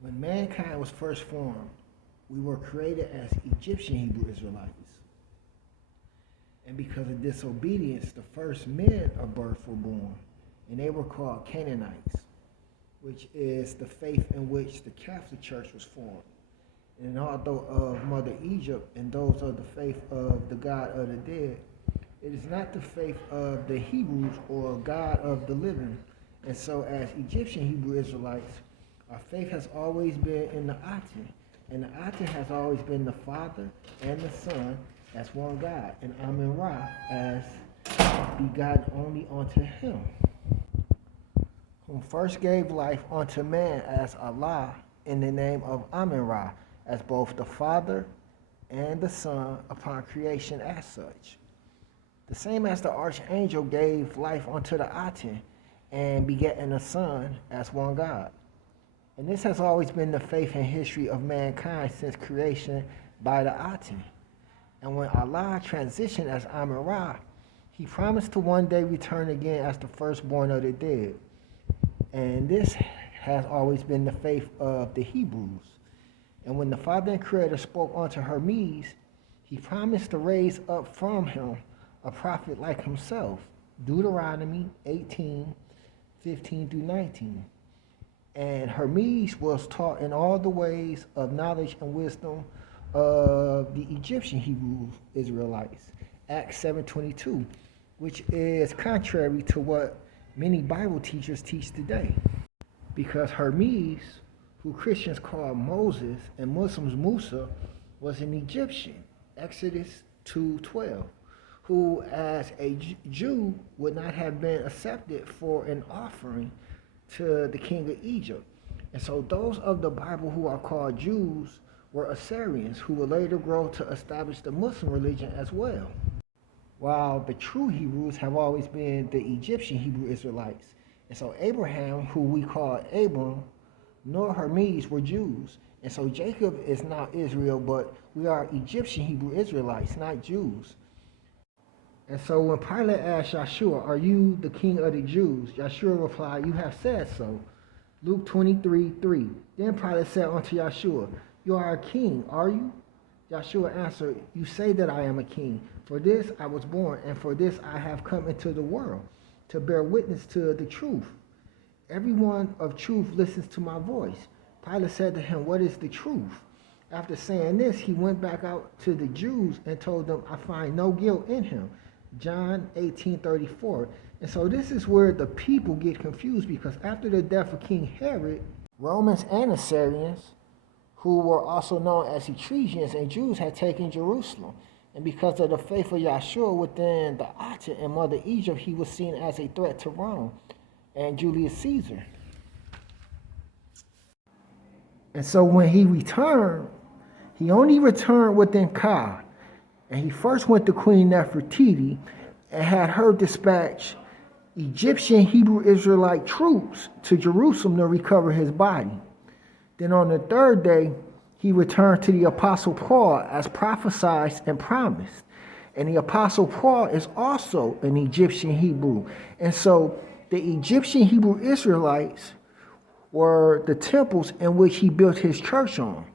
When mankind was first formed, we were created as Egyptian Hebrew Israelites. And because of disobedience, the first men of birth were born, and they were called Canaanites, which is the faith in which the Catholic Church was formed. And although of Mother Egypt and those of the faith of the God of the dead, it is not the faith of the Hebrews or God of the living. And so as Egyptian Hebrew Israelites, our faith has always been in the Aten. And the Aten has always been the Father and the Son as one God, and Amen Ra as begotten only unto him, whom first gave life unto man as Allah in the name of Amen Ra, as both the Father and the Son upon creation as such. The same as the archangel gave life unto the Aten and begetting the Son as one God. And this has always been the faith and history of mankind since creation by the Aten. And when Allah transitioned as Amen Ra, he promised to one day return again as the firstborn of the dead. And this has always been the faith of the Hebrews. And when the Father and Creator spoke unto Hermes, he promised to raise up from him a prophet like himself. Deuteronomy 18:15-19. And Hermes was taught in all the ways of knowledge and wisdom of the Egyptian Hebrew Israelites. Acts 7:22, which is contrary to what many Bible teachers teach today. Because Hermes, who Christians call Moses and Muslims Musa, was an Egyptian, Exodus 2:12, who as a Jew would not have been accepted for an offering to the king of Egypt. And so those of the Bible who are called Jews were Assyrians, who would later grow to establish the Muslim religion as well. While the true Hebrews have always been the Egyptian Hebrew Israelites. And so Abraham, who we call Abram, nor Hermes were Jews. And so Jacob is not Israel, but we are Egyptian Hebrew Israelites, not Jews. And so when Pilate asked Yeshua, "Are you the king of the Jews?" Yeshua replied, "You have said so." Luke 23:3. Then Pilate said unto Yeshua, "You are a king, are you?" Yeshua answered, "You say that I am a king. For this I was born, and for this I have come into the world, to bear witness to the truth. Everyone of truth listens to my voice." Pilate said to him, "What is the truth?" After saying this, he went back out to the Jews and told them, "I find no guilt in him." John 18:34. And so this is where the people get confused, because after the death of King Herod, Romans and Assyrians, who were also known as Etruscans and Jews, had taken Jerusalem. And because of the faith of Yeshua within the Aten and Mother Egypt, he was seen as a threat to Rome and Julius Caesar. And so when he returned, he only returned within Ka. And he first went to Queen Nefertiti and had her dispatch Egyptian Hebrew Israelite troops to Jerusalem to recover his body. Then on the third day, he returned to the Apostle Paul as prophesied and promised. And the Apostle Paul is also an Egyptian Hebrew. And so the Egyptian Hebrew Israelites were the temples in which he built his church on.